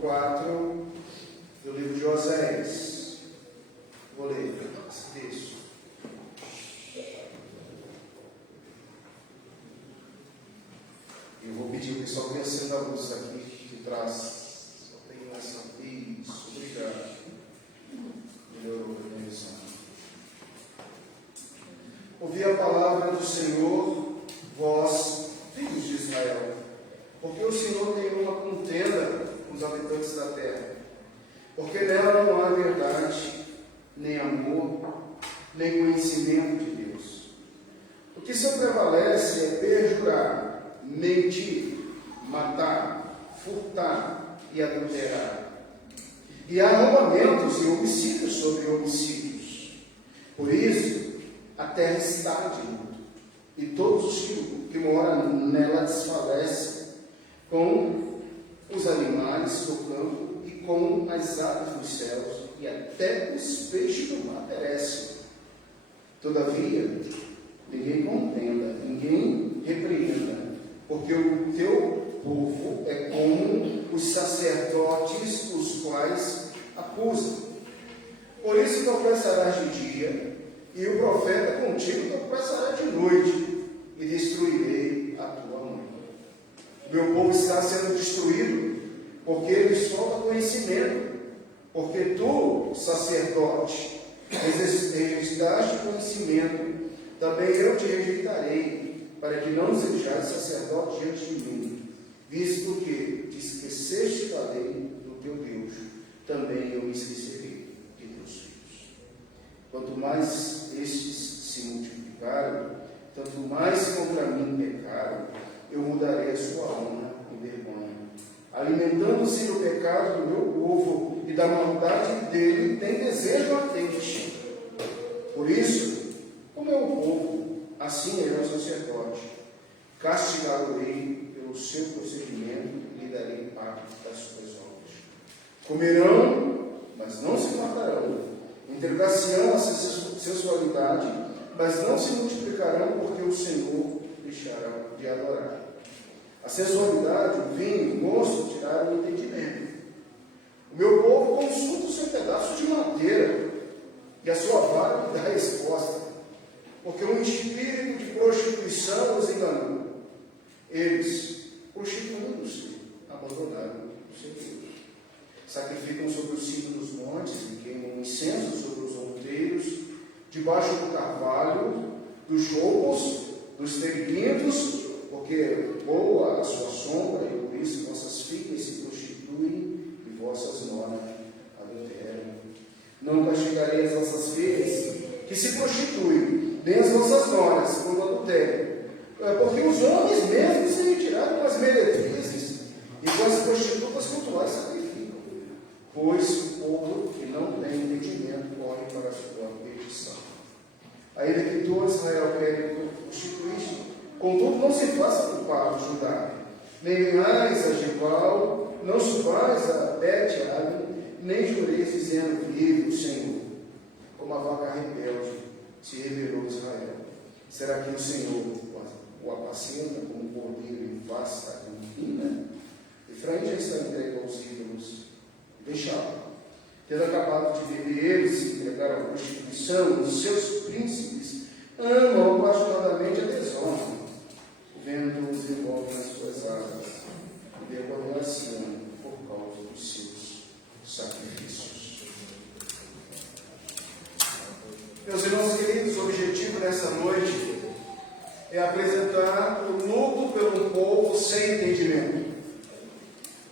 4 do livro de Oséias. Vou ler esse texto. Eu vou pedir que só venha acender a luz aqui de trás. Só tenho essa. Isso, obrigado. Melhorou a conexão. Ouvi a palavra do Senhor, vós, filhos de Israel, porque o Senhor tem uma contenda com os habitantes da terra, porque nela não há verdade, nem amor, nem conhecimento de Deus. O que só prevalece é perjurar, mentir, matar, furtar e adulterar. E há arrombamentos e homicídios sobre homicídios. Por isso, a terra está de luto, e todos os que moram nela desfalecem, com os animais do campo e com as aves dos céus, e até os peixes do mar perecem. Todavia, ninguém contenda, ninguém repreenda, porque o teu povo é como os sacerdotes, os quais acusam. Por isso tropeçarás de dia, e o profeta contigo tropeçará de noite, e destruirei a tua mãe. Meu povo está sendo destruído, porque ele falta conhecimento, porque tu, sacerdote, rejeitaste conhecimento, também eu te rejeitarei, para que não sejais sacerdote diante de mim, visto que te esqueceste da lei do teu Deus, também eu me esquecerei de teus filhos. Quanto mais estes se multiplicaram, tanto mais contra mim pecaram, eu mudarei a sua honra em vergonha. Alimentando-se do pecado do meu povo e da maldade dele, tem desejo ardente. Por isso, o meu povo, assim é o sacerdote, castigá-lo-ei pelo seu procedimento e lhe darei parte das suas obras. Comerão, mas não se matarão. Entregar-se-ão a sensualidade, mas não se multiplicarão, porque o Senhor deixará de adorar. A sensualidade, o vinho, o moço tiraram o entendimento. O meu povo consulta o seu pedaço de madeira, e a sua vara lhe dá a resposta, porque um espírito de prostituição os enganou. Eles, prostituindo-se, abandonaram o seu Deus. Sacrificam sobre o cimo dos montes e queimam incenso sobre os outeiros, debaixo do carvalho, dos roubos, dos terebintos, porque boa a sua sombra, e por isso vossas filhas se prostituem e vossas noras adulteram. Não castigarei as vossas filhas que se prostituem, nem as vossas noras quando adulteram, porque os homens mesmos se retiraram com as meretrizes e com as prostitutas cultuais sacrificam. Pois o povo que não tem entendimento corre para a sua perdição. Ainda que todo Israel querem prostituir-se, contudo não se faça culpado, Judá. Nem venhais a Gilgal, não subais a Bet-Ave, nem jureis dizendo, vive o Senhor. Como a vaca rebelde se rebelou Israel. Será que o Senhor o apacenta como um cordeiro em vasta campina? Efraim já está entregue aos ídolos. Deixá-lo. Tendo acabado de beber eles, se entregaram à prostituição, os seus príncipes amam apaixonadamente a desonra. O vento os envolve nas suas asas e vergonha-se por causa dos seus sacrifícios. Meus irmãos queridos, o objetivo nessa noite é apresentar o luto pelo povo sem entendimento.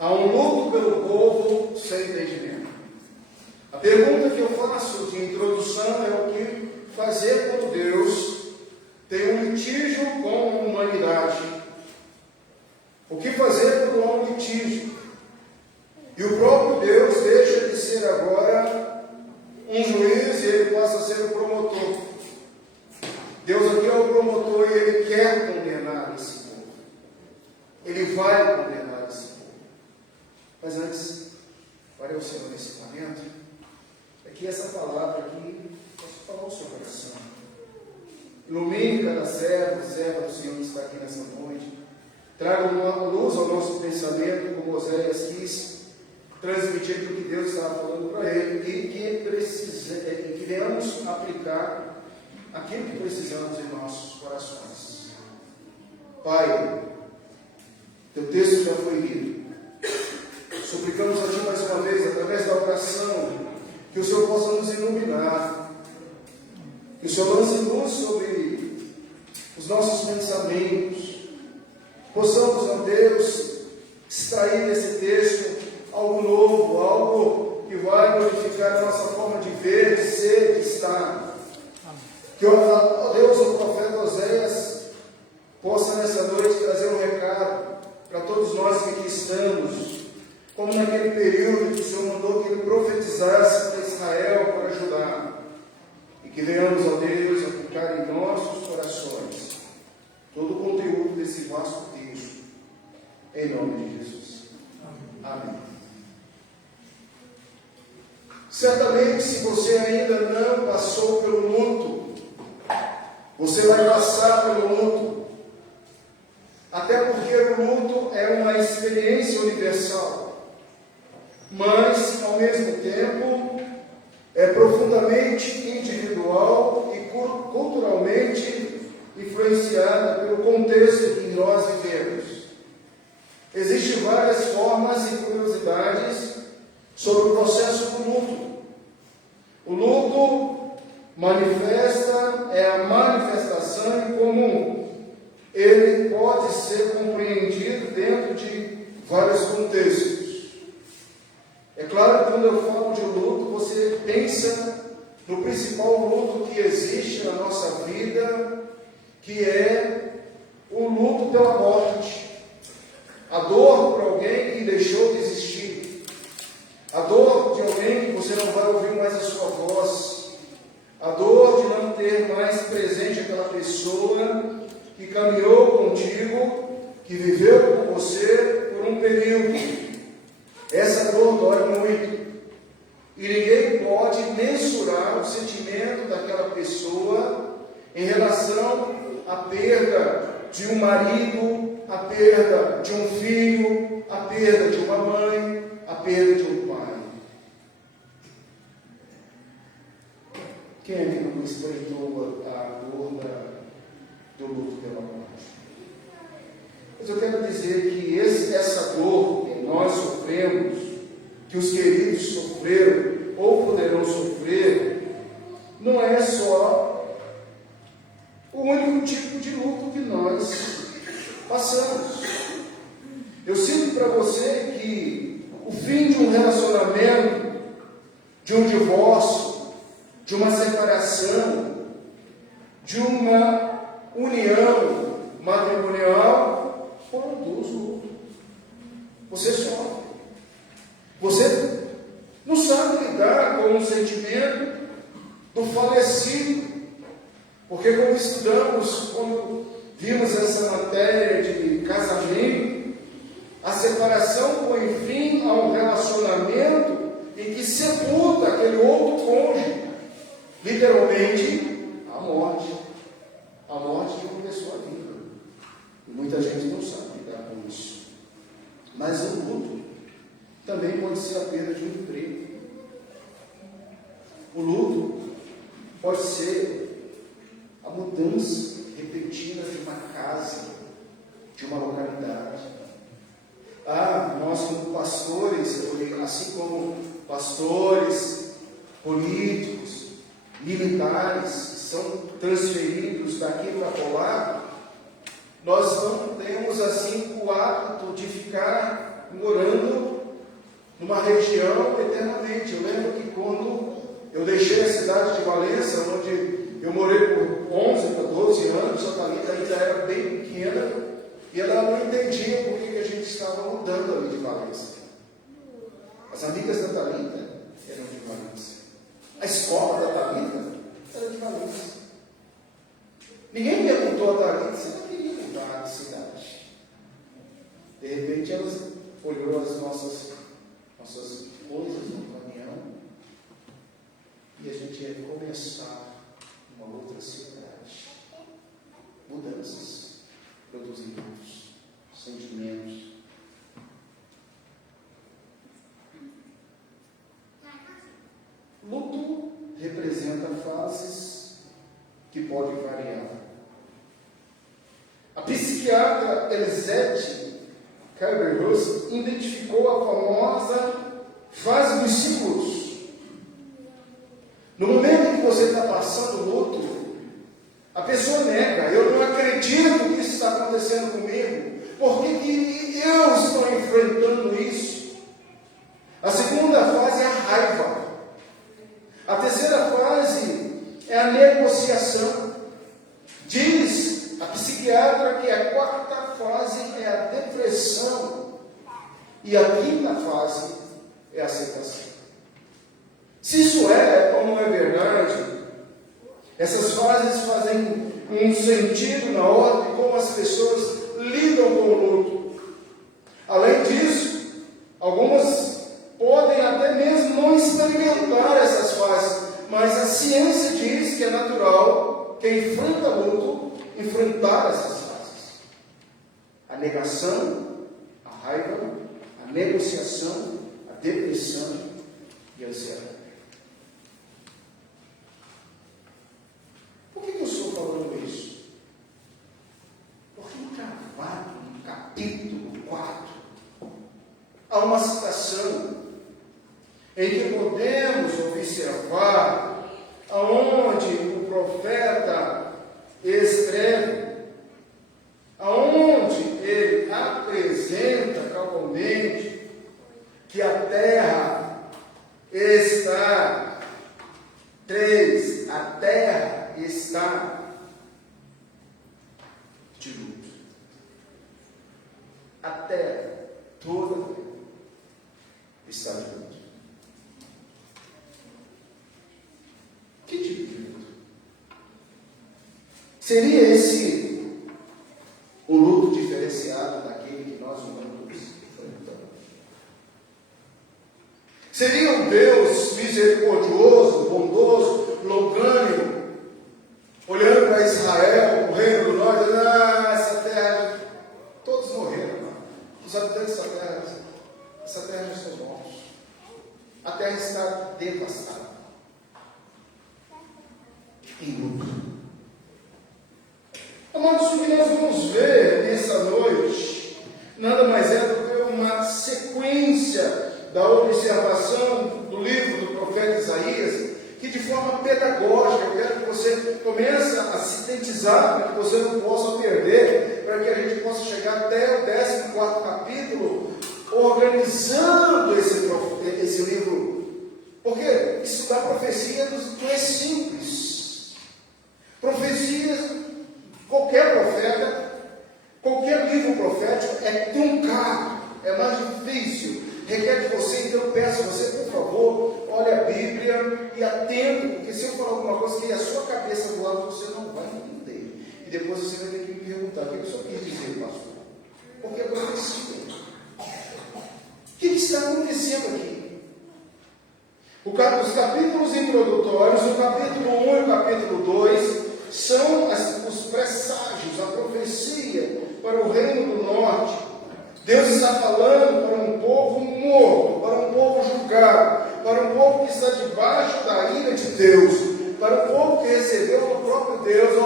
Há um luto pelo povo sem entendimento. A pergunta que eu faço de introdução é o que fazer quando Deus tem um litígio com a humanidade. O que fazer quando há um litígio? E o próprio Deus deixa de ser agora um juiz e ele passa a ser o promotor. Deus aqui é o promotor e ele quer condenar esse povo. Ele vai condenar esse povo. Mas antes, ore ao Senhor nesse momento, é que essa palavra aqui possa falar ao seu coração. Ilumine cada serva do Senhor que está aqui nessa noite. Traga uma luz ao nosso pensamento, como Oséias quis, transmitir aquilo que Deus estava falando para ele e que venhamos aplicar aquilo que precisamos em nossos corações. Pai, teu texto já foi lido. Suplicamos a Ti mais uma vez, através da oração, que o Senhor possa nos iluminar, que o Senhor lance luz sobre os nossos pensamentos, possamos, ó Deus, extrair desse texto algo novo, algo que vai modificar a nossa forma de ver, de ser, de estar. Que, ó Deus, o profeta Oséias possa nessa noite trazer um recado para todos nós que aqui estamos, como naquele período que o Senhor mandou que ele profetizasse para Israel, para Judá, e que venhamos, ó Deus, aplicar em nossos corações todo o conteúdo desse vasto texto, em nome de Jesus. Amém. Certamente, se você ainda não passou pelo luto, você vai passar pelo luto, até porque o luto é uma experiência universal, mas, ao mesmo tempo, é profundamente individual e culturalmente influenciada pelo contexto em que nós vivemos. Existem várias formas e curiosidades sobre o processo do luto. O luto é a manifestação em comum. Ele pode ser compreendido dentro de vários contextos. É claro que quando eu falo de luto, você pensa no principal luto que existe na nossa vida, que é o luto pela morte. A dor por alguém que deixou de existir. A dor de alguém que você não vai ouvir mais a sua voz. A dor de não ter mais presente aquela pessoa que caminhou contigo, que viveu com você por um período. Essa dor dói muito. E ninguém pode mensurar o sentimento daquela pessoa em relação à perda de um marido, a perda de um filho, a perda de uma mãe, a perda de um pai. Quem aqui não experimentou a dor do luto pela morte? Mas eu quero dizer que essa dor que nós sofremos, que os queridos sofreram ou poderão sofrer, não é só o único tipo de luto que nós passamos. Eu sinto para você que o fim de um relacionamento, de um divórcio, de uma separação, de uma união matrimonial, produz luto. Você sofre. Você não sabe lidar com o sentimento do falecido. Porque como estudamos, quando vimos essa matéria de casamento, a separação põe fim a um relacionamento em que sepulta aquele outro cônjuge. Literalmente, a morte. A morte que começou a vida. E muita gente não sabe lidar com isso. Mas o luto também pode ser a perda de um emprego. O luto pode ser a mudança repentina de uma casa, de uma localidade. Nós como pastores, assim como pastores, políticos, militares, que são transferidos daqui para lá, nós não temos assim o hábito de ficar morando numa região eternamente. Eu lembro que quando eu deixei a cidade de Valença, onde eu morei por 11 para 12 anos, a Thalita ainda era bem pequena, e ela não entendia por que a gente estava mudando ali de Valença. As amigas da Thalita eram de Valença. A escola da Thalita era de Valença. Ninguém perguntou a Thalita se ela queria mudar de cidade. De repente, ela olhou as nossas coisas no caminhão e a gente ia começar uma outra cidade. Mudanças produzem muitos sentimentos. fases que podem variar. A psiquiatra Elisabeth Kübler-Ross identificou a famosa fase dos ciclos. No momento em que você está passando luto, a pessoa nega: eu não acredito que isso está acontecendo comigo. Por que eu estou enfrentando isso? A segunda fase é a raiva. A terceira fase é a negociação. Diz a psiquiatra que a quarta fase é a depressão. E a quinta fase é a aceitação. Se isso é ou não é verdade, essas fases fazem um sentido na ordem como as pessoas lidam com o luto. Além disso, algumas podem até mesmo não experimentar essas fases, mas a ciência diz que é natural quem enfrenta luto enfrentar essas fases. A negação, a raiva, a negociação, a depressão e a ansiedade. Por que eu estou falando isso? Porque gravado no capítulo 4 há uma citação em que podemos observar aonde o profeta escreve, aonde ele apresenta cabalmente que a terra está, a terra está de luto. A terra toda está de luto. Que tipo de luto? Seria esse o luto diferenciado daquele que nós humanos enfrentamos? Seria um Deus misericordioso, bondoso, longânimo, olhando para Israel, o reino do norte, dizendo: essa terra, todos morreram, irmão. Os habitantes dessa terra já estão mortos. A terra está devastada, em luto. Amados, o que nós vamos ver nessa noite nada mais é do que uma sequência da observação do livro do profeta Isaías, que de forma pedagógica, eu quero que você comece a sintetizar, para que você não possa perder, para que a gente possa chegar até o 14º capítulo, organizando esse livro. Porque estudar profecia não é simples. Profecias, qualquer profeta, qualquer livro profético é truncado, é mais difícil. Requer de você, então eu peço a você, por favor, olhe a Bíblia e atento, porque se eu falar alguma coisa que a sua cabeça do lado, você não vai entender. E depois você vai ter que me perguntar: o que o senhor quis dizer, pastor? Porque é profecia. O que está acontecendo aqui? Os capítulos introdutórios, o capítulo 1 e o capítulo 2, são os presságios, a profecia para o reino do norte. Deus está falando para um povo morto, para um povo julgado, para um povo que está debaixo da ira de Deus, para um povo que recebeu do próprio Deus: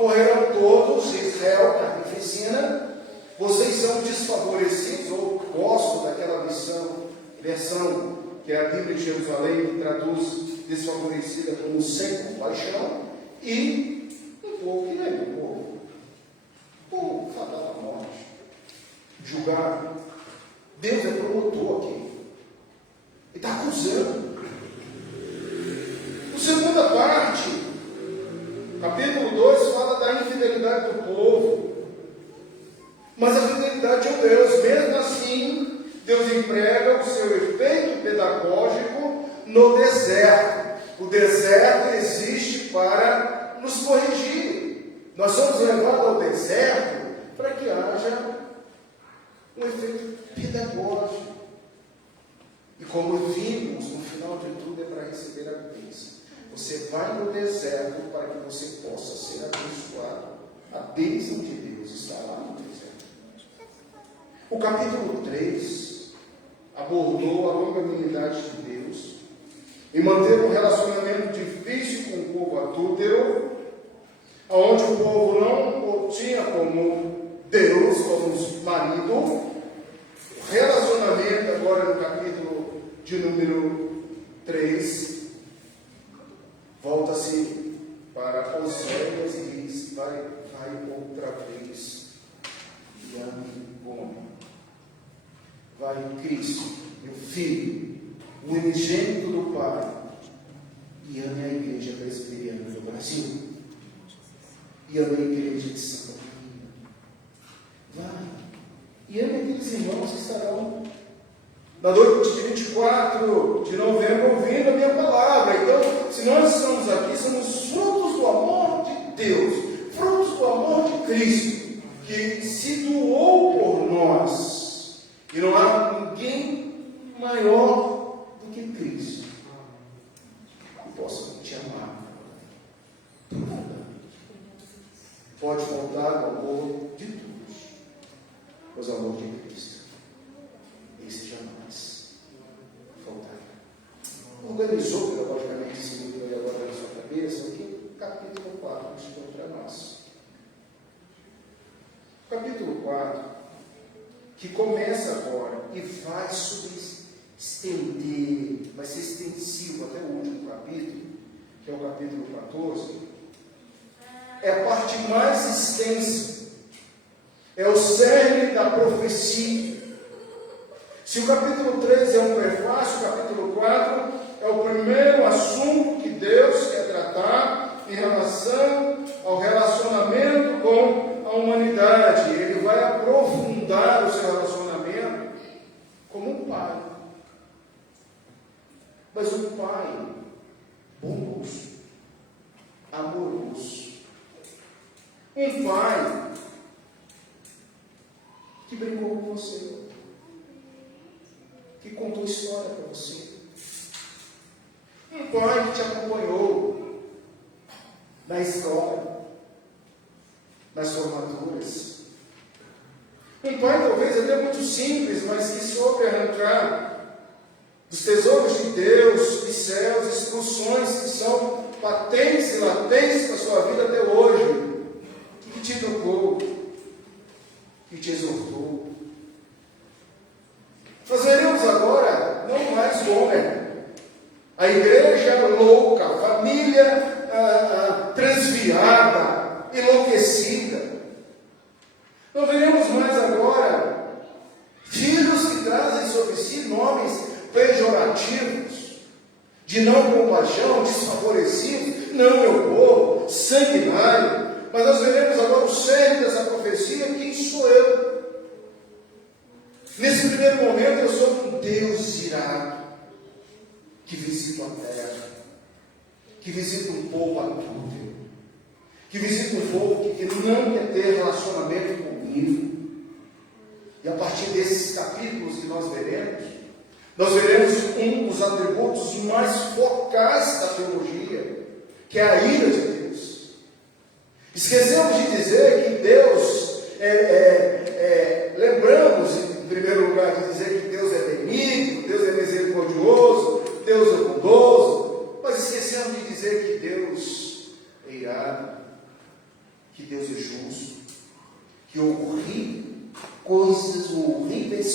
morreram todos, Israel, carnificina, vocês são desfavorecidos. Ou gosto daquela versão que é a Bíblia de Jerusalém, que traduz desfavorecida como sem compaixão, e um povo que não é meu povo, povo fatal da morte, julgado. Deus é promotor aqui, ele está acusando. A segunda parte, capítulo 2, fala da infidelidade do povo, mas a fidelidade de Deus. Mesmo assim, Deus emprega o seu efeito pedagógico no deserto. O deserto existe para nos corrigir. Nós somos levados ao deserto para que haja um efeito pedagógico. E como vimos, no final de tudo é para receber a bênção. Você vai no deserto para que você possa ser abençoado. A bênção de Deus está lá no deserto. O capítulo 3 abordou a longanimidade de Deus e manter um relacionamento difícil com o povo adúltero, onde o povo não o tinha como Deus, como marido. O relacionamento, agora no capítulo de número 3, volta-se para Oséias e diz: vai outra vez, e ame como vai Cristo, meu filho, o unigênito do Pai, e ame a igreja presbiteriana do Brasil, e ame a igreja de Santa Maria. Vai, e ame aqueles irmãos que estarão na noite de 24 de novembro ouvindo a minha palavra. Então, se nós estamos aqui, somos frutos do amor de Deus, frutos do amor de Cristo, que se doou por nós. E não há ninguém maior do que Cristo que possa te amar profundamente. Pode faltar o amor de todos, mas o amor de Cristo, esse jamais faltará. Organizou pedagogicamente esse livro aí agora na sua cabeça, aqui capítulo 4 estou para nós. Capítulo 4, que começa agora e vai estender, vai ser extensivo até o último capítulo, que é o capítulo 14, é a parte mais extensa, é o cerne da profecia. Se o capítulo 3 é um prefácio, o capítulo 4 é o primeiro assunto que Deus quer tratar em relação ao relacionamento com a humanidade. Ele vai aprofundar o seu relacionamento como um pai. Mas um pai bondoso, amoroso. Um pai que brincou com você, que contou história para você. Um pai que te acompanhou na escola, nas formaturas. Um pai talvez até muito simples, mas que soube arrancar dos tesouros de Deus, dos céus, instruções que são patentes e latentes para a sua vida até hoje, que te tocou, que te exortou. Nós veremos agora, não mais o homem, a igreja louca, a família transviada, enlouquecida. Não veremos mais agora filhos que trazem sobre si nomes pejorativos, de não compaixão, desfavorecidos, não meu povo, sanguinário. Mas nós veremos agora o cerne dessa profecia: quem sou eu? Nesse primeiro momento eu sou um Deus irado, que visita a terra, que visita um povo adúltero, que visita um povo que não quer ter relacionamento comigo. E a partir desses capítulos que nós veremos um dos atributos mais focais da teologia, que é a ira de Deus. Esquecemos de dizer que Deus, lembramos em primeiro lugar de dizer que Deus é benigno, Deus é misericordioso, Deus é bondoso, mas esquecemos de dizer que Deus é irado, que Deus é justo, que horríveis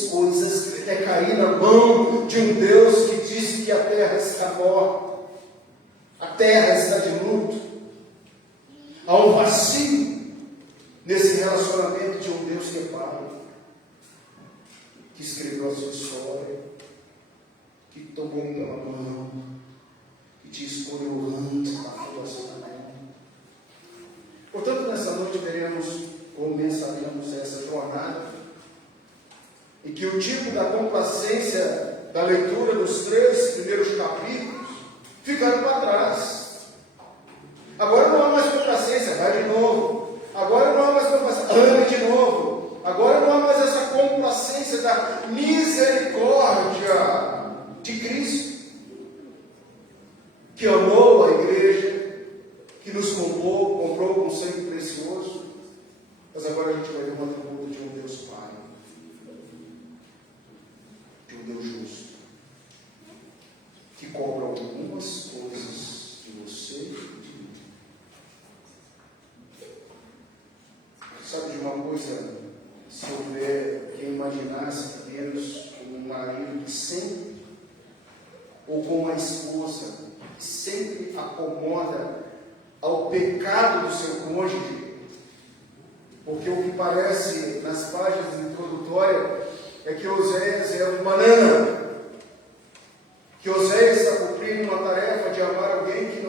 coisas é cair na mão de um Deus que disse que a terra está morta, a terra está de luto. Há um vazio nesse relacionamento de um Deus que é Pai, que escreveu a sua história, que tomou pela mão, que te escolheu antes da fundação da terra. Portanto, nessa noite começaremos essa jornada, e que o tipo da complacência da leitura dos 3 primeiros capítulos ficaram para trás. Agora não há mais complacência, vai de novo. Agora não há mais complacência, ame de novo. Agora não há mais essa complacência da misericórdia de Cristo, que amou a igreja, que nos comprou com sangue precioso. Mas agora a gente vai ver um atributo de um Deus Pai, de um Deus justo, que cobra o algumas coisas de você e de mim. Sabe de uma coisa? Se houver quem imaginasse Deus como um marido que sempre, ou como uma esposa que sempre acomoda ao pecado do seu cônjuge, porque o que parece nas páginas introdutórias é que Oséias é um banana, que Oséias está cumprindo uma tarefa de amar alguém que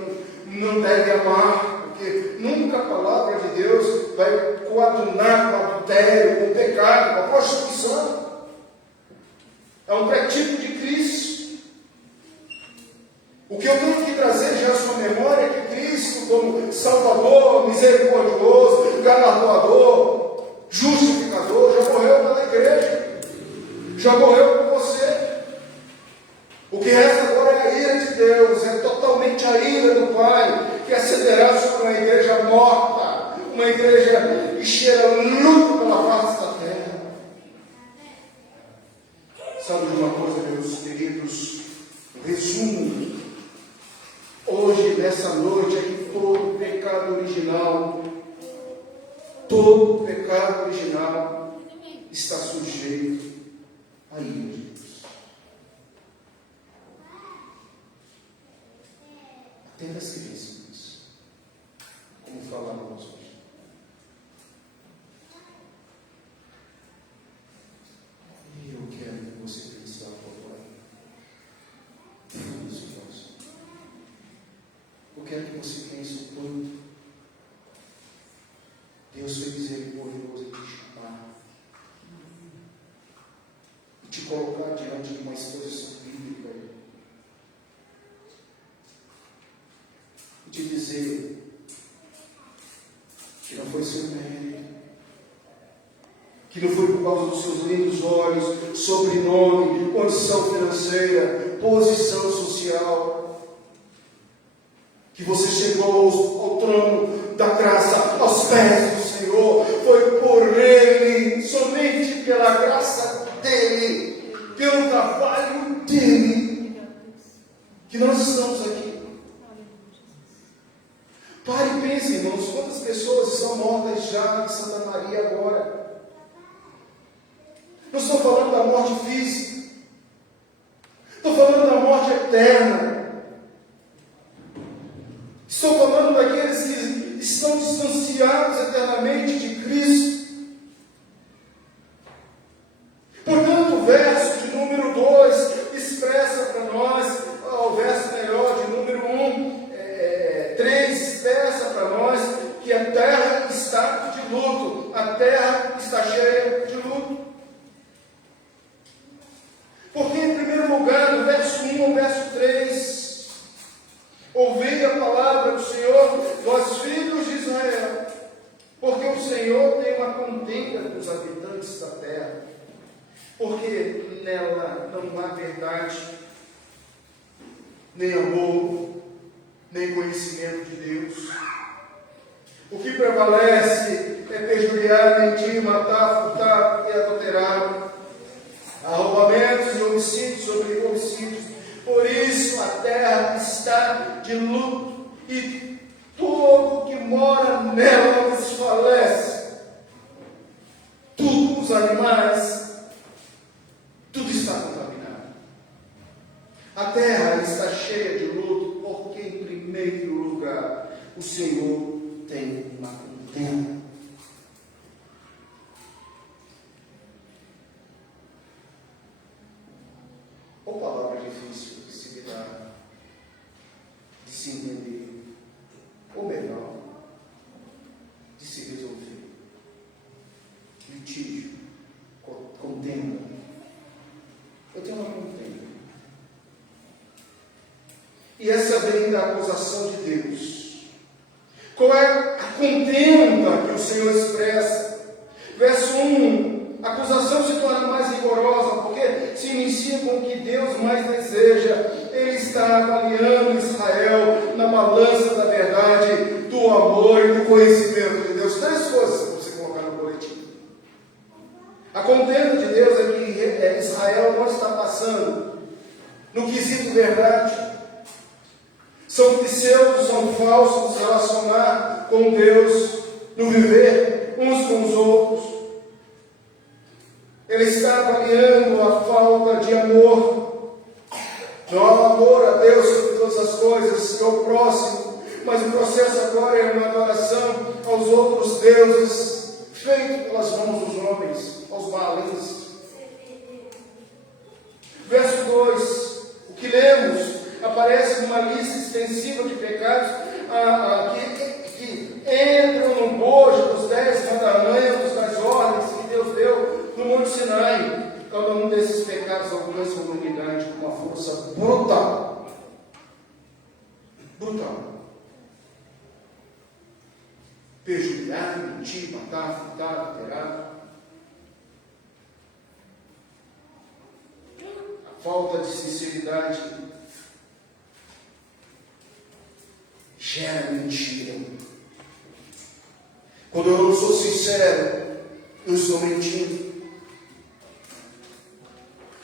não deve amar, porque nunca a palavra de Deus vai coadunar com o adultério, com o pecado, com a prostituição. É um pré-tipo de Cristo. O que eu tenho que trazer já à sua memória é que Cristo, como Salvador, misericordioso, galardoador, justificador, já morreu pela igreja, já morreu por você. O que resta agora é a ira de Deus, é totalmente a ira do Pai, que acederá sobre uma igreja morta, uma igreja que cheira luto pela face da terra. Sabe de uma coisa, meus queridos? O resumo hoje, nessa noite, é que todo pecado original está sujeito à ira de Deus. Até das crianças, como falávamos hoje. E eu quero que você pense agora. Isso, irmãos. Eu quero que você pense o quanto Deus foi misericordioso em te chamar e te colocar diante de uma exposição bíblica e te dizer que não foi seu mérito, que não foi por causa dos seus lindos olhos, sobrenome, condição financeira, posição social, que você chegou ao trono da graça, aos pés do Senhor. Foi por Ele, somente pela graça dEle, pelo trabalho dEle, que nós estamos aqui. Pare e pense, irmãos, quantas pessoas estão mortas já em Santa Maria agora. Não estou falando da morte física, estou falando da morte eterna. Estou falando daqueles que estão distanciados eternamente de Cristo. Portanto, o verso de número 2 expressa para nós, o verso melhor, de número 3, expressa para nós que a terra está de luto, a terra está cheia de luto. Porque, em primeiro lugar, no verso 1 ao verso 3, ouvi a palavra do Senhor, vós filhos de Israel, porque o Senhor tem uma contenda com os habitantes da terra, porque nela não há verdade, nem amor, nem conhecimento de Deus. O que prevalece é perjuriar, mentir, matar, furtar e adulterar, arrombamentos e homicídios sobre homicídios. Por isso a terra está de luto e todo que mora nela desfalece. Tudo, os animais, tudo está contaminado. A terra está cheia de luto porque, em primeiro lugar, o Senhor tem uma contenda. Ou palavra difícil de se lidar, de se entender, ou melhor, de se resolver. Litígio, contenda. Eu tenho uma contenda. E essa vem da acusação de Deus. Qual é a contenda que o Senhor expressa? Verso 1. A acusação se torna mais rigorosa, porque se inicia com o que Deus mais deseja. Ele está avaliando Israel na balança da verdade, do amor e do conhecimento de Deus. 3 coisas para você colocar no boletim. A contenda de Deus é que Israel não está passando no quesito verdade. São pseudos, são falsos no se relacionar com Deus, no viver uns com os outros. Ele está avaliando a falta de amor. Não há amor a Deus sobre todas as coisas, que é o próximo. Mas o processo agora é uma adoração aos outros deuses, feito pelas mãos dos homens, aos Baalins. Verso 2, o que lemos, aparece uma lista extensiva de pecados que entram no bojo dos 10 mandamentos, das ordens que Deus deu no Monte Sinai. Cada um desses pecados alcança uma humanidade com uma força brutal. Brutal. Perjudicar, mentir, matar, furtar, alterar. A falta de sinceridade gera mentira. Quando eu não sou sincero, eu estou mentindo.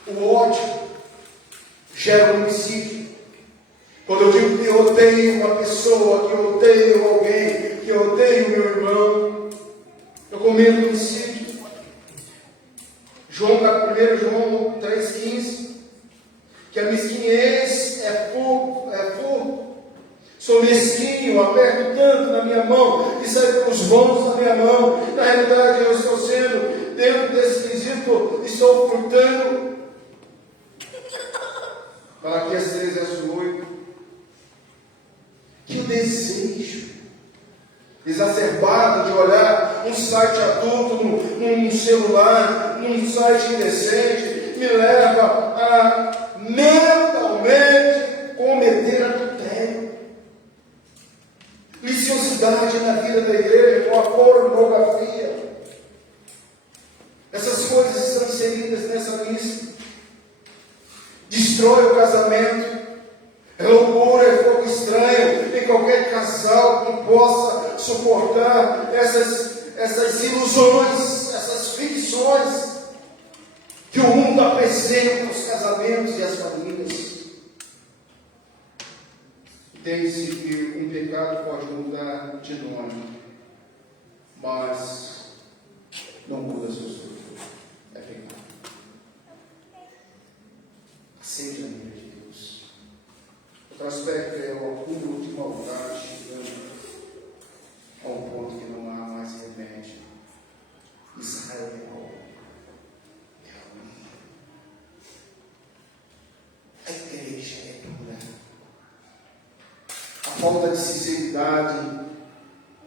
O ódio gera homicídio. Quando eu digo que eu odeio uma pessoa, que eu odeio alguém, que eu odeio meu irmão, eu cometo homicídio. 1 João 3,15, que a mesquinhez é fogo. Sou mesquinho, aperto tanto na minha mão, que sai pelos bons da minha mão. Na realidade, eu estou sendo, dentro desse quesito, estou furtando. Malaquias 3, verso 8. Que o desejo exacerbado de olhar um site adulto num celular, num site indecente, me leva a mentalmente cometer adultério. Liciosidade na vida da igreja, com a pornografia. Essas coisas estão inseridas nessa lista. Destrói o casamento. É loucura, é fogo estranho em qualquer casal que possa suportar essas ilusões, essas ficções que o mundo apresenta nos casamentos e as famílias. Entende-se que um pecado pode mudar de nome, mas não muda a sua estrutura. É pecado. Aceite a ira de Deus. Outro aspecto é o acúmulo de maldade chegando a um ponto que não há mais remédio. Israel é ruim. A igreja é dura. A falta de sinceridade,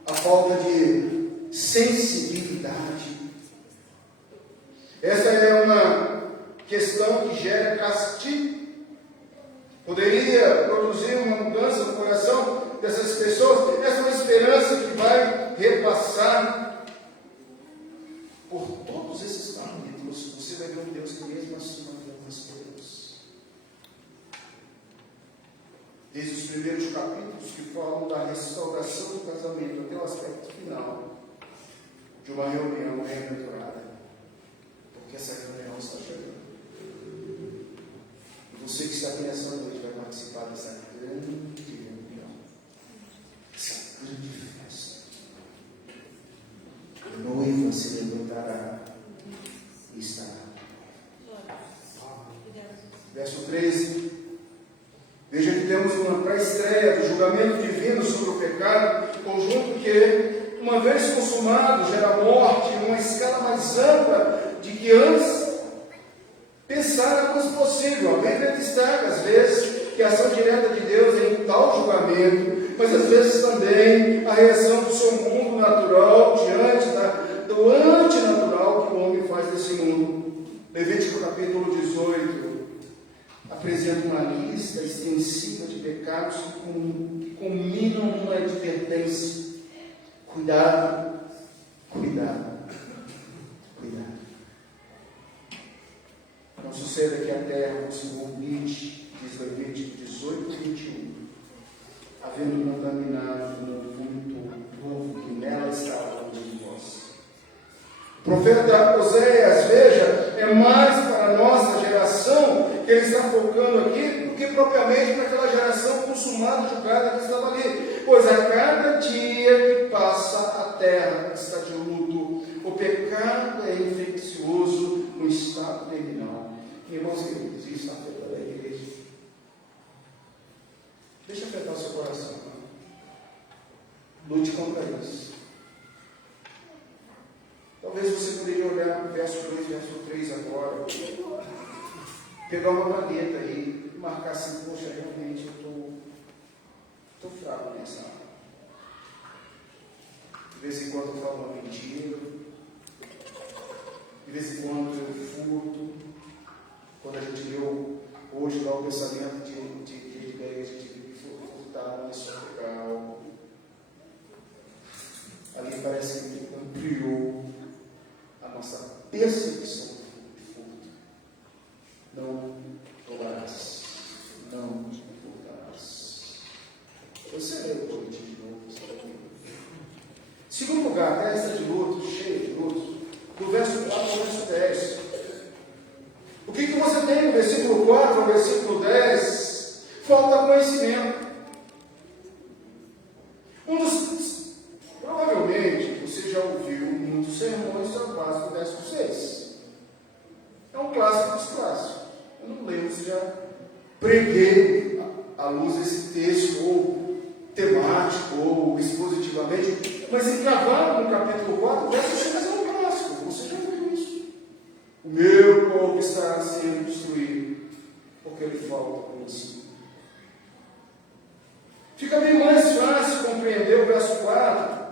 a falta de sensibilidade. Essa é uma questão que gera castigo. Poderia produzir uma mudança no coração dessas pessoas. Essa é uma esperança que vai repassar por todos esses capítulos. Você vai ver um Deus que mesmo assim não tem algumas coisas. Desde os primeiros capítulos que falam da restauração do casamento até o aspecto final de uma reunião bem-aventurada. Porque essa reunião está chegando. E você que está aqui nessa noite vai participar dessa grande reunião. Essa grande festa. A noiva se levantará e estará. Verso 13. Veja que temos uma pré-estreia do julgamento divino sobre o pecado, conjunto que, uma vez consumado, gera morte, uma escala mais ampla de que antes pensar fosse possível. A Bíblia destaca, às vezes, que a ação direta de Deus é em tal julgamento, mas às vezes também a reação do seu mundo natural diante do antinatural que o homem faz desse mundo. Levítico capítulo 18 apresenta uma lista extensiva de pecados que culminam numa advertência. Cuidado, cuidado, cuidado. Não suceda que a terra se vomite, diz Levítico 18, 21, havendo contaminado no vômito do que nela estava de vós. O profeta Oséias, veja, é mais para a nossa geração que ele está focando aqui do que propriamente naquela geração consumada, julgada que estava ali. Pois a cada dia que passa a terra está de luto, o pecado é infeccioso no estado terminal. Irmãos queridos, isso está afetando a igreja. Deixa afetar o seu coração. Lute contra isso. Talvez você poderia olhar o verso 2, verso 3 agora, pegar uma caneta aí e marcar assim: poxa, realmente eu estou fraco nessa área. De vez em quando eu falo uma mentira, de vez em quando eu furto. Quando a gente leu hoje lá o pensamento de ideia, a gente viu que furtar não é só pegar algo. Ali parece que ampliou a nossa percepção de furto. Não roubarás, não furtarás. Você lê o boletim de novo, está aqui. Segundo lugar, a testa de luto, cheia de luto, do verso 4 ao verso 10. O que você tem no versículo 4 ao versículo 10? Falta conhecimento. Provavelmente você já ouviu muitos sermões à base do verso 6. É um clássico dos clássicos. Eu não lembro se já preguei à luz desse texto, ou temático, ou expositivamente, mas encravado no capítulo 4, o verso 6 é um clássico. Você já ouviu isso? O meu povo estará sendo destruído, porque lhe falta conhecimento. Fica bem mais fácil compreender o verso 4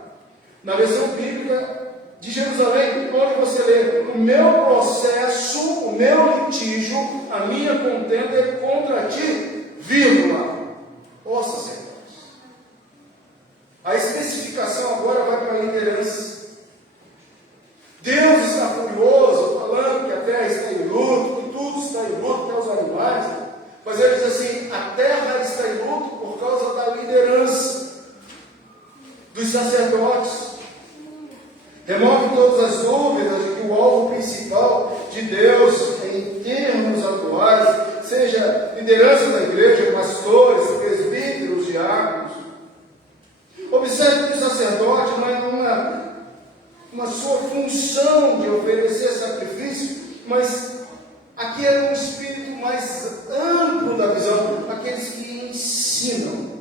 na versão bíblica de Jerusalém, onde você lê: o meu processo, o meu litígio, a minha contenda é contra ti, vírgula, ó sacerdotes. A especificação agora vai para a liderança. Deus está furioso, falando que a terra está em luto, que tudo está em luto, até os animais. Mas ele diz assim: a terra está em luto por causa da liderança dos sacerdotes. Remove todas as dúvidas de que o alvo principal de Deus, em termos atuais, seja liderança da igreja, pastores, presbíteros, diáconos. Observe que o sacerdote não é uma sua função de oferecer sacrifício, mas aqui é um espírito mais amplo da visão, aqueles que ensinam.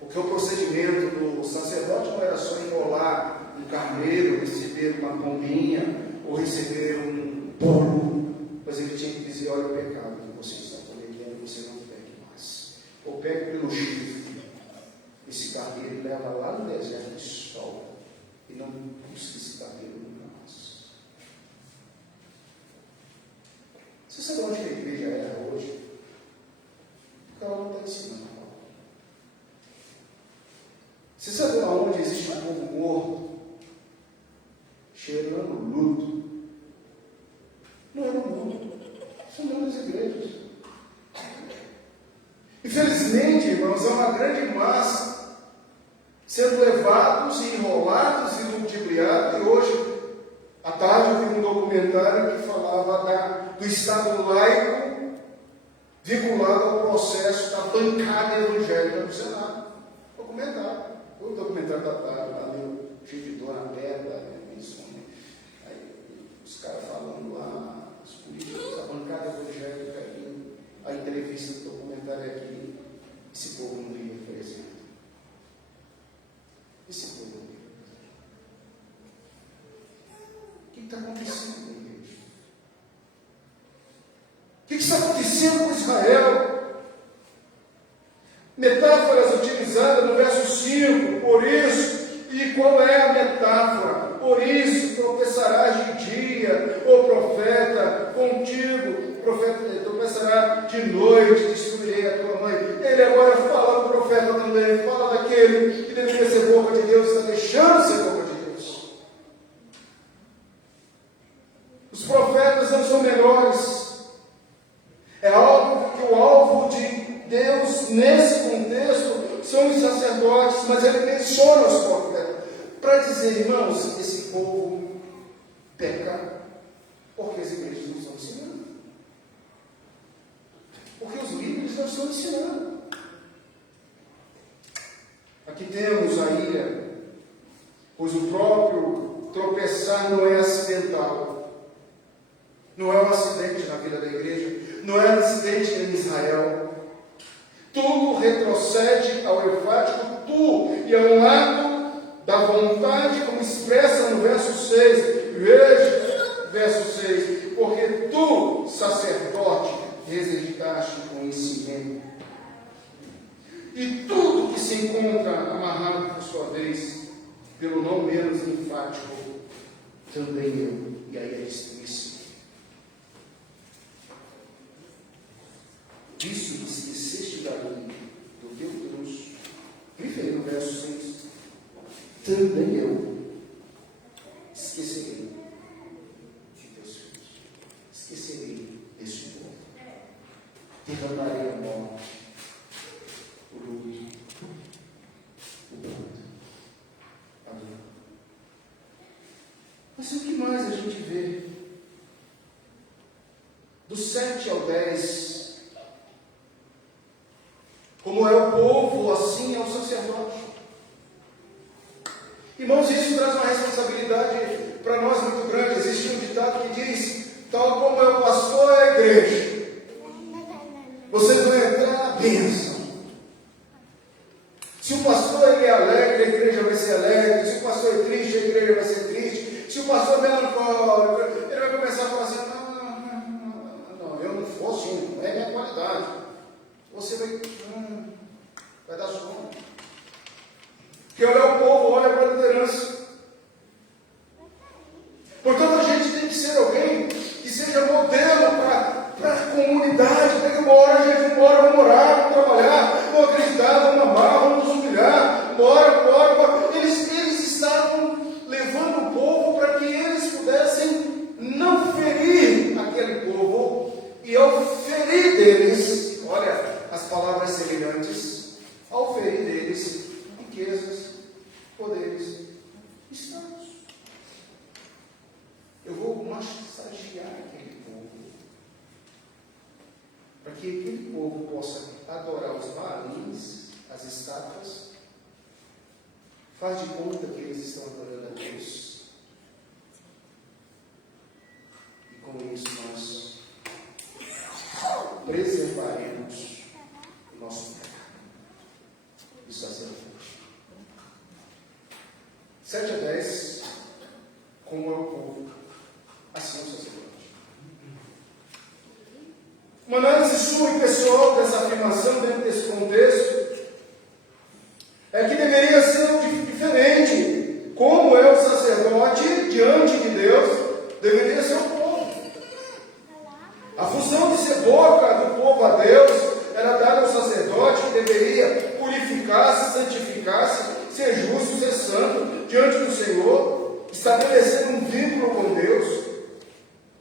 Porque o procedimento do sacerdote não era só enrolar um carneiro, receber uma pombinha, ou receber um bolo, mas ele tinha que dizer: olha o pecado que você está cometendo, você não pegue mais. Ou pegue pelo chifre. Esse carneiro leva lá no deserto de sol, e não busque esse carneiro nunca mais. Você sabe onde a igreja era hoje? Porque ela não está ensinando a palavra. Você sabe onde existe um povo morto, cheirando luto? Não é no mundo, são nas igrejas. Infelizmente, irmãos, há uma grande massa sendo levados e enrolados e ludibriados. E hoje, à tarde, eu vi um documentário que falava do Estado laico vinculado ao processo da bancada evangélica do Senado. Documentário. Foi um documentário da tarde, lá meu cheio de dor aberta, aí os caras falando lá, os políticos, a bancada evangélica aí, a entrevista do documentário aqui, esse povo não me representa. Esse povo não me representa. O que está acontecendo, meu Deus? O que está acontecendo com Israel? Metáforas utilizadas no verso 5, por isso. E qual é a metáfora? Por isso tropeçarás de dia, ó profeta, contigo, profeta, tropeçará de noite, destruirei a tua mãe. Ele agora fala do profeta também, fala daquele que deveria ser boca de Deus, está deixando de ser boca de Deus. Os profetas não são menores. É óbvio que o alvo de Deus, nesse contexto, são os sacerdotes, mas ele menciona os profetas para dizer: irmãos, esse povo peca porque as igrejas não estão ensinando. eles não estão ensinando. Aqui temos a ira, pois o próprio tropeçar não é acidental. Não é um acidente na vida da igreja, não é um acidente em Israel. Tudo retrocede ao enfático tu, e é um ato da vontade, como expressa no verso 6. Veja, verso 6, porque tu, sacerdote, rejeitaste o conhecimento. E tudo que se encontra amarrado, por sua vez, pelo não menos enfático, também eu, e aí é destruição. Isso que se esqueceste da lei do teu Deus, vive no verso 6, também eu esquecerei de teus filhos, esquecerei deste povo, derramarei a morte, o luto, o pranto, a dor. Mas o que mais a gente vê? Do 7 ao 10, como é o povo, assim é o sacerdote. Irmãos, isso traz uma responsabilidade para nós muito grande. Existe um ditado que diz, tal como é o pastor, é a igreja. Você vai entrar na bênção. Se o pastor ele é alegre, a igreja vai ser alegre. Se o pastor é triste, a igreja vai ser triste. Se o pastor é melancólico, ele vai começar a falar assim, não, eu não vou assim, não é minha qualidade. Você vai dar sono. Porque olhar o povo, olha para a liderança. Portanto, a gente tem que ser alguém que seja modelo para a comunidade. Tem que embora, gente, vamos orar, vamos trabalhar, vamos acreditar, vamos amar, vamos nos humilhar, bora. Eles estavam levando o povo para que eles pudessem não ferir aquele povo, e ao ferir deles, olha as palavras semelhantes, ao ferir deles, riquezas, poderes, status. Eu vou massagear aquele povo, para que aquele povo possa adorar os balins, as estátuas, faz de conta que eles estão adorando a Deus. E com isso nós preservaremos o nosso pecado. Isso é sacerdote. 7 a 10, como é o povo, assim é o sacerdote. Uma análise sua e pessoal dessa afirmação dentro desse contexto é que deveria ser diferente. Como é o sacerdote diante de Deus, deveria ser o povo. A função de ser boca do povo a Deus era dada ao sacerdote, que deveria purificar-se, santificar-se, ser justo, ser santo diante do Senhor, estabelecer um vínculo com Deus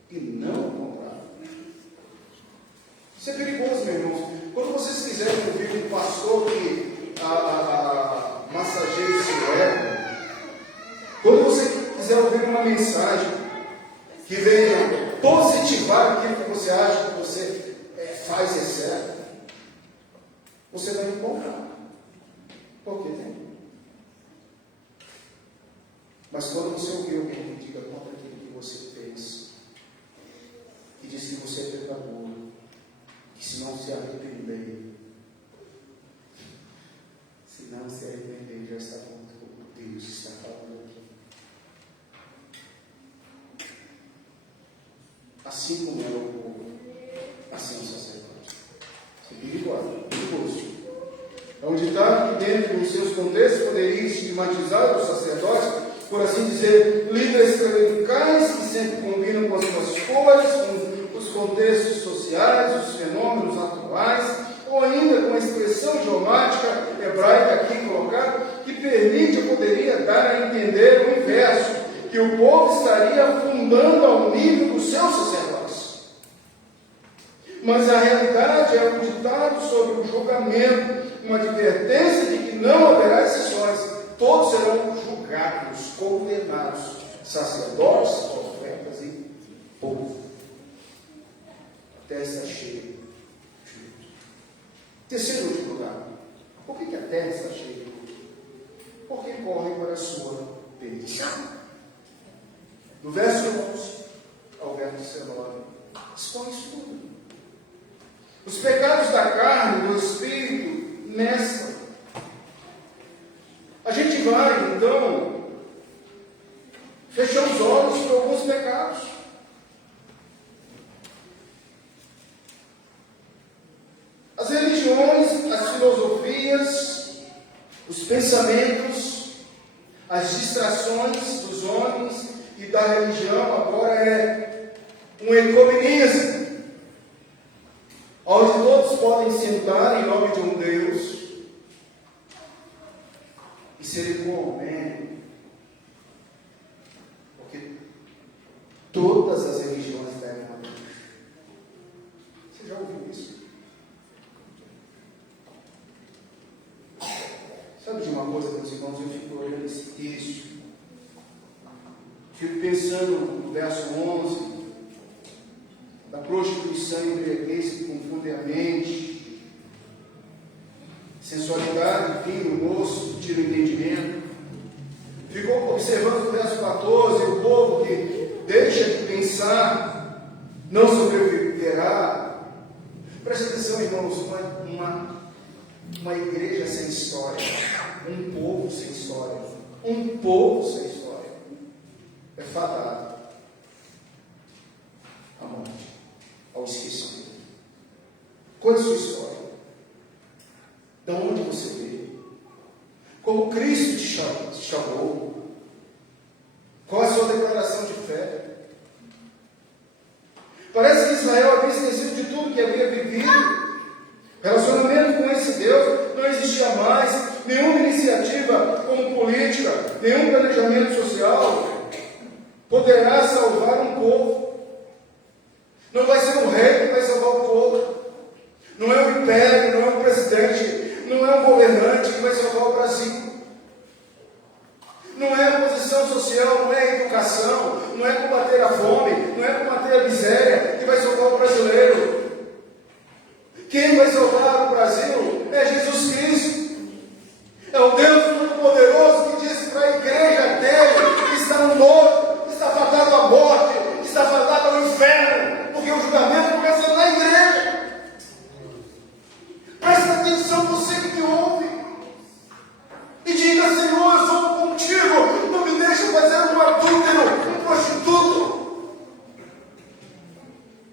e não o contrário. Isso é perigoso, meus irmãos. Quando vocês quiserem ouvir um pastor que massageia o seu ego, quando você quiser ouvir uma mensagem que venha positivar aquilo que você acha que você faz é certo, você vai encontrar. Por que tem? Mas quando você ouvir alguém que diga contra aquilo que você pensa, que diz que você é pecador, que se não se arrepender, já está pronto como Deus está falando aqui. Assim como é o povo, assim é o sacerdote. Isso é perigoso. É um ditado que dentro dos seus contextos poderia estigmatizar os sacerdotes, por assim dizer, líderes clericais que sempre combinam com as suas cores, com os contextos sociais, os fenômenos atuais, ou ainda com a expressão idiomática hebraica aqui colocada, que permite ou poderia dar a entender o inverso, que o povo estaria afundando ao nível dos seus sacerdotes. Mas a realidade é um ditado sobre o julgamento, uma advertência de que não haverá exceções. Todos serão julgados, condenados, sacerdotes, profetas e povo. A terra está cheia de juízo. Terceiro e último lugar. Por que a terra está cheia? Porque corre para a sua perdição. Do verso 11 ao verso 19, expõe isso tudo. Os pecados da carne e do espírito mesclam. A gente vai, então, fechar os olhos para alguns pecados. As religiões, as filosofias, os pensamentos, as distrações dos homens e da religião agora é um ecumenismo, onde todos podem sentar em nome de um Deus e ser ecumênico, porque todas as religiões levam a Deus. Você já ouviu isso? Sabe de uma coisa, meus irmãos, eu fico olhando esse texto, fico pensando no verso 11, da prostituição e embriaguez que confundem a mente, sensualidade, vinho, moço, tira o entendimento. Ficou observando o verso 14, o povo que deixa de pensar, não sobreviverá. Presta atenção, irmãos, uma igreja sem história, um povo sem história, é fadado à morte, ao esquecimento. Qual é a sua história? De onde você veio? Como Cristo te chamou? Qual é a sua declaração de fé? Parece que Israel havia esquecido de tudo que havia vivido. Relacionamento com esse Deus não existia mais, nenhuma iniciativa como política, nenhum planejamento social poderá salvar um povo. Não vai ser um rei que vai salvar o povo, não é um império, não é um presidente, não é um governante que vai salvar o Brasil, não é a posição social, não é a educação, não é combater a fome, não é combater a miséria que vai salvar o brasileiro. Quem vai salvar o Brasil é Jesus Cristo. É o Deus Todo-Poderoso que disse para a igreja dele que está no morto, que está fadado à morte, que está fadado ao inferno, porque o julgamento começa na igreja. Presta atenção, você que me ouve, e diga: Senhor, eu sou contigo, não me deixe fazer um adúltero, um prostituto.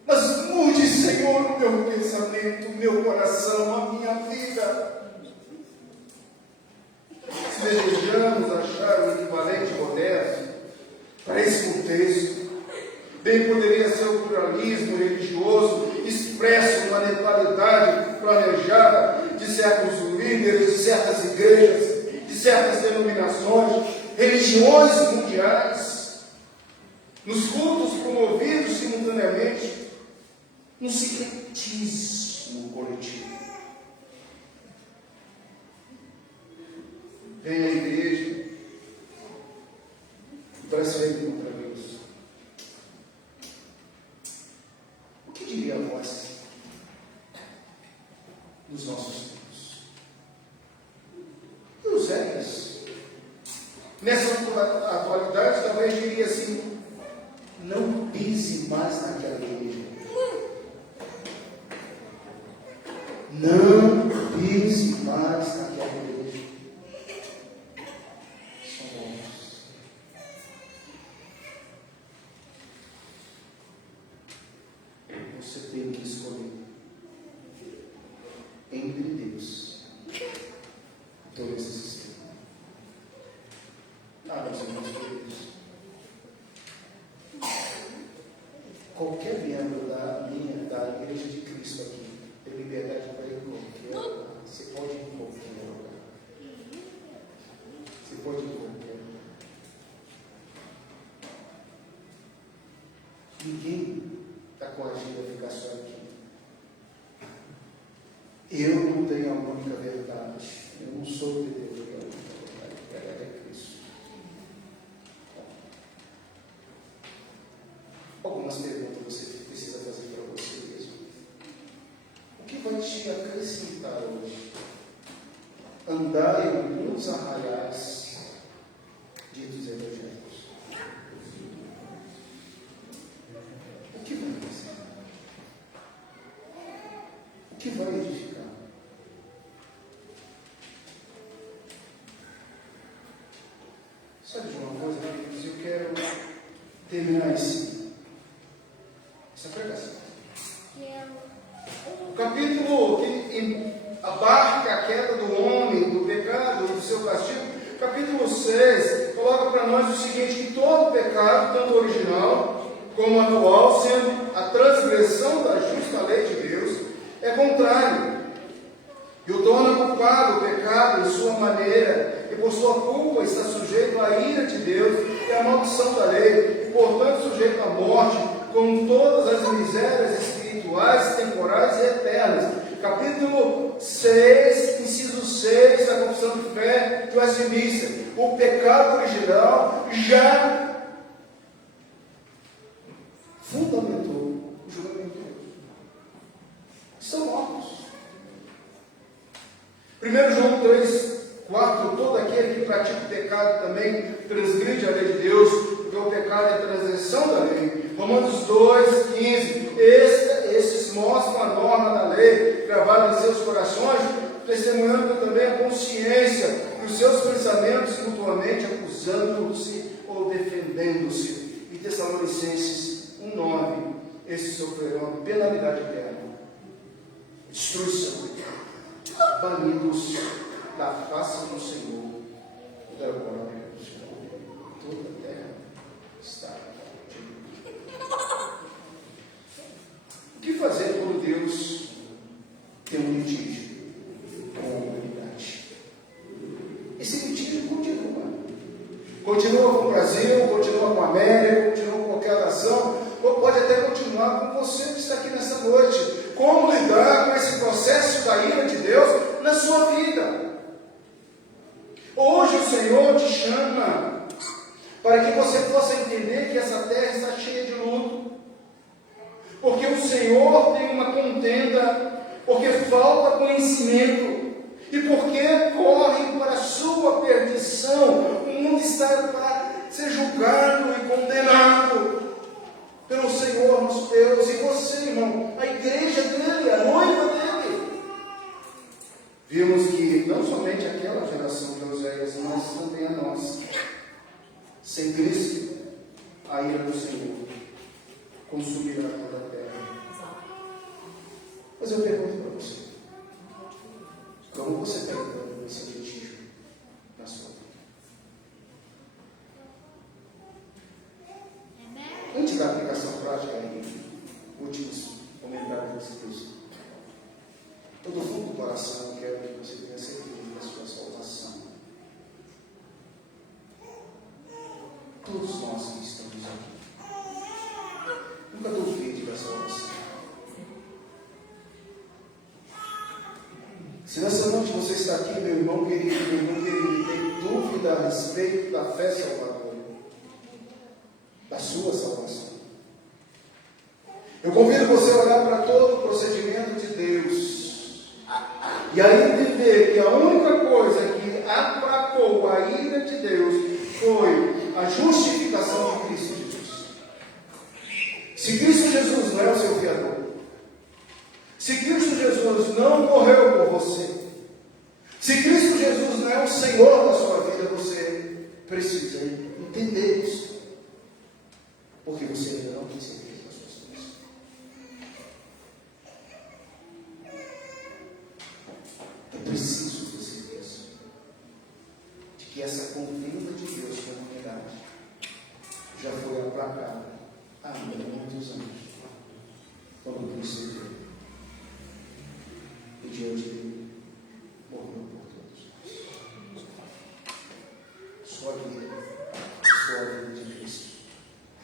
Mas mude, Senhor, o meu pensamento, o meu coração, a minha vida. Se desejamos achar um equivalente moderno para esse contexto, bem poderia ser o pluralismo religioso expresso numa neutralidade planejada de certos líderes, de certas igrejas, de certas denominações, religiões mundiais, nos cultos promovidos simultaneamente, no secretismo coletivo. Vem a igreja e parece ver contra Deus. O que diria a voz dos nossos tempos? E os velhos, nessa atualidade, talvez diria assim: não pise mais naquela igreja. Não pise mais naquela igreja. São bons. Você tem que escolher entre Deus e todo esse sistema. Meus irmãos queridos, qualquer membro da igreja de Cristo aqui tem liberdade para ir em qualquer lugar. Você pode ir em qualquer lugar. Você pode ir em qualquer lugar. Ninguém está coagido a ficar só aqui. Eu não tenho a única verdade. Eu não sou o que Deus é a única verdade. A verdade é Cristo. Algumas perguntas você precisa fazer para você mesmo. O que vai te acrescentar hoje? Andar em alguns arraiais ditos evangélicos. O que vai fazer? O que vai edificar? Sabe de uma coisa, queridos? Eu quero terminar essa pregação. O capítulo que abarca a queda do homem, do pecado e do seu castigo, capítulo 6, coloca para nós o seguinte: que todo pecado, tanto original como atual, sendo a transgressão da justa lei de Deus, é contrário, e o torna culpado o pecado em sua maneira, e por sua culpa está sujeito à ira de Deus e à maldição da lei, e portanto sujeito à morte, com todas as misérias espirituais, temporais e eternas. Capítulo 6, inciso 6 da Confissão de Fé de Westminster: o pecado original já fundamentou o julgamento de Deus. São mortos. 1 João 3, 4: todo aquele que pratica o pecado também transgride a lei de Deus, porque o pecado é a transgressão da lei. Romanos 2, 15: esses mostram a norma da lei gravada em seus corações, testemunhando também a consciência e os seus pensamentos mutuamente, acusando-se ou defendendo-se. E Tessalonicenses 1,9: esses sofrerão a penalidade eterna, destruição, banidos da face do Senhor e da glória do Senhor. Toda a terra está debaixo. O que fazer quando Deus tem um litígio com a humanidade? Esse litígio continua. Continua com o Brasil, continua com a América, continua com qualquer nação, ou pode até continuar com você que está aqui nessa noite. Como lidar com esse processo da ira de Deus na sua vida? Hoje o Senhor te chama para que você possa entender que essa terra está cheia de luto, porque o Senhor tem uma contenda, porque falta conhecimento e porque corre para a sua perdição. O mundo está para ser julgado e condenado pelo Senhor nosso Deus. E você, irmão, a igreja dele, a noiva dele. Vimos que não somente aquela geração de Oséias, mas também a nossa, sem Cristo, a ira do Senhor consumirá toda a terra. Mas eu pergunto para você: como você está lidando com esse litígio na sua vida? Antes da aplicação prática em últimos comentários desse texto, eu do fundo do coração quero que você tenha certeza da sua salvação. Todos nós que estamos aqui, nunca duvide da salvação. Se nessa noite você está aqui, meu irmão querido, tem dúvida a respeito da fé salvadora, da sua salvação, eu convido você a olhar para todo o procedimento de Deus e aí entender que a única coisa que aplacou a ira de Deus foi a justificação de Cristo Jesus. Se Cristo Jesus não é o seu Criador, se Cristo Jesus não morreu por você, se Cristo Jesus não é o Senhor da sua vida, você precisa entender isso, porque você ainda não tem certeza das suas coisas. É preciso ter certeza de que essa contenda de Deus com a humanidade já foi aplacada há muitos anos, quando Cristo veio e diante dele morreu por todos. Sua vida de Cristo,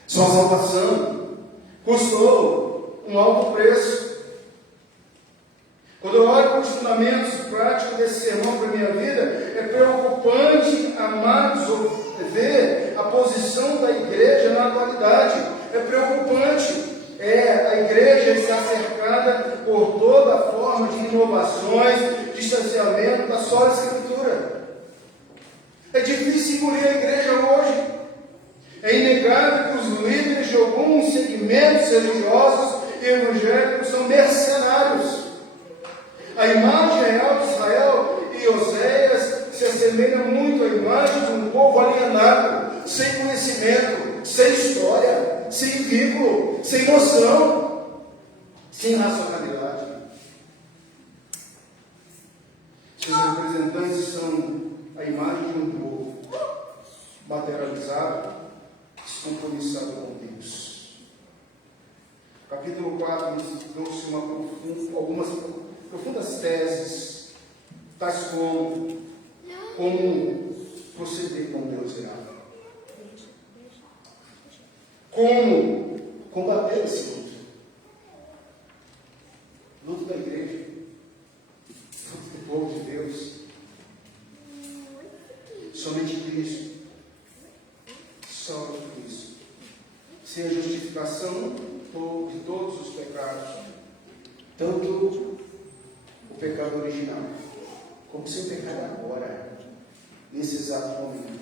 sua salvação custou um alto preço. Quando eu olho para os fundamentos práticos desse sermão para a minha vida, é preocupante, amados, ver a posição da igreja na atualidade. É preocupante. A igreja está cercada por toda forma de informações, distanciamento da só Escritura. É difícil engolir a igreja hoje. É inegável que os líderes de alguns segmentos religiosos e evangélicos são mercenários. A imagem real de Israel e Oséias se assemelha muito à imagem de um povo alienado, sem conhecimento, sem história, sem vínculo, sem noção, sem racionalidade. Seus representantes são a imagem de um povo materializado, descompromissado com Deus. Capítulo 4 nos trouxe algumas profundas teses, tais como proceder com Deus irado, como combater esse luto da igreja, luto do povo de Deus. Somente Cristo, só Cristo, sem a justificação de todos os pecados, tanto o pecado original, como seu pecado agora, nesse exato momento.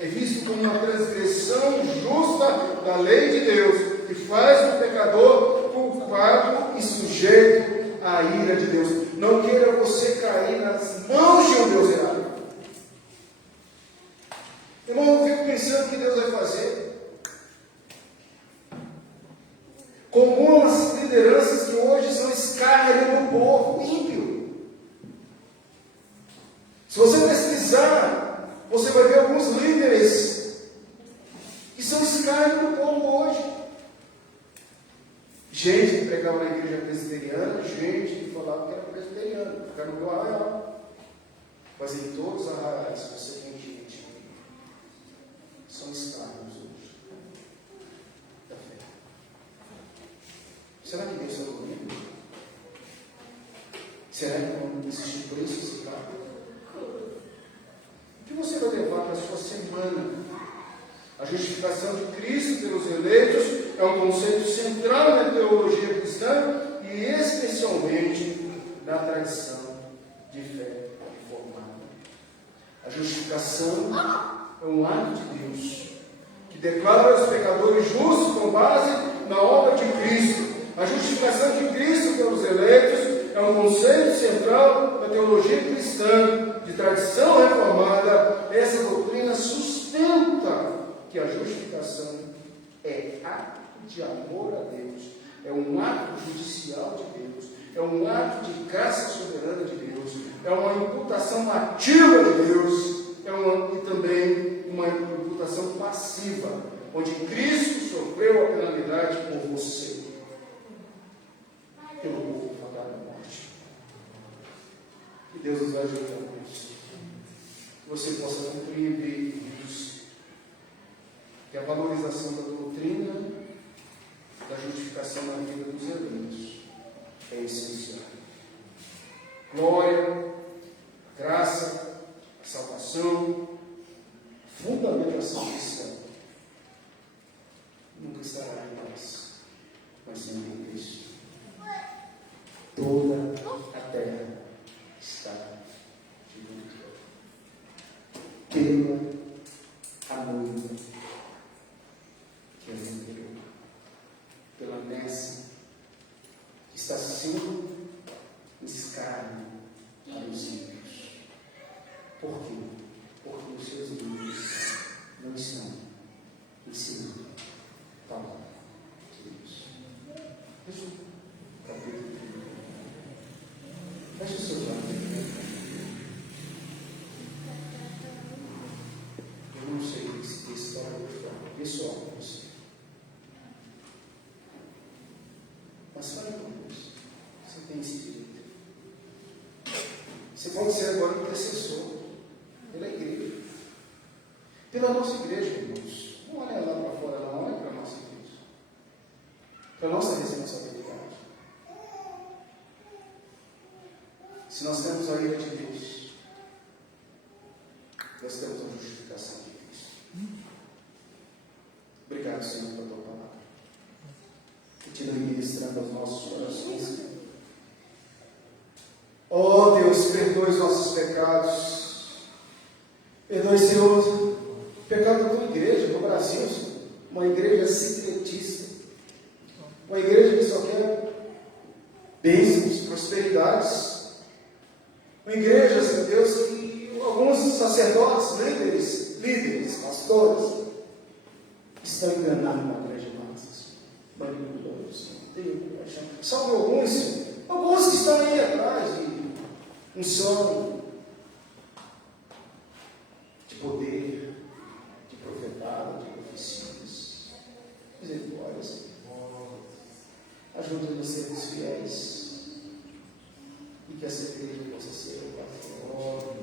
É visto como uma transgressão justa da lei de Deus, que faz o pecador culpado e sujeito à ira de Deus. Não queira você cair nas mãos de um Deus errado. Irmão, eu fico pensando o que Deus vai fazer. Como as lideranças que hoje são escárnio do povo ímpio. Se você pesquisar, você vai ver alguns líderes que são escárnio do povo hoje. Gente que pregava na igreja presbiteriana, gente que falava que era presbiteriano, ficava no arraial. Mas em todos os arraiais você tem gente que são escravos hoje da fé. Será que Deus está dormindo? Será que não existe preço esse carro? O que você vai levar para a sua semana? A justificação de Cristo pelos eleitos é um conceito central na teologia cristã e especialmente na tradição de fé reformada. A justificação é um ato de Deus que declara os pecadores justos com base na obra de Cristo. A justificação de Cristo pelos eleitos é um conceito central da teologia cristã de tradição reformada. Essa doutrina sustenta que a justificação é ato de amor a Deus, é um ato judicial de Deus, é um ato de graça soberana de Deus, é uma imputação ativa de Deus, e também uma imputação passiva, onde Cristo sofreu a penalidade por você, pelo povo fatal da morte. Que Deus nos ajude com isso. Que você possa compreender isso. Que a valorização da doutrina da justificação na vida dos eleitos é essencial. Glória, graça, a salvação, fundamentação cristã nunca estará em nós, mas sempre em Cristo. Toda a terra está de luto pela a noiva que é vendeu, pela Messe que está sendo escárnio para os ímpios. Por quê? Porque os seus líderes não estão ensinando a palavra de Deus. Feche o capítulo 1. Feche os seus olhos. Eu não sei se esse está pessoal para você. Mas fale com Deus. Você tem esse direito. Você pode ser agora um intercessor pela igreja. Pela nossa igreja, irmãos. Não olha lá para fora, não. Olha para a nossa igreja. Para a nossa responsabilidade. Se nós temos a ira de Deus, nós temos a justificação de Cristo. Obrigado, Senhor, pela tua palavra. Continue ministrando aos nossos corações Deus, perdoe os nossos pecados. Perdoe, Senhor, o pecado da tua igreja, do Brasil, Senhor. Uma igreja secretista. Uma igreja que só quer bênçãos, prosperidades. Uma igreja, Senhor Deus, que alguns sacerdotes, líderes, pastores, estão enganando a igreja massa, manipulando, Senhor. Tenha compaixão. Salve alguns, Senhor. Alguns que estão aí atrás de unção, de poder, de profetada, de profecias. Misericórdia, Senhor. Ajuda-nos a sermos fiéis e que essa igreja possa ser para fora.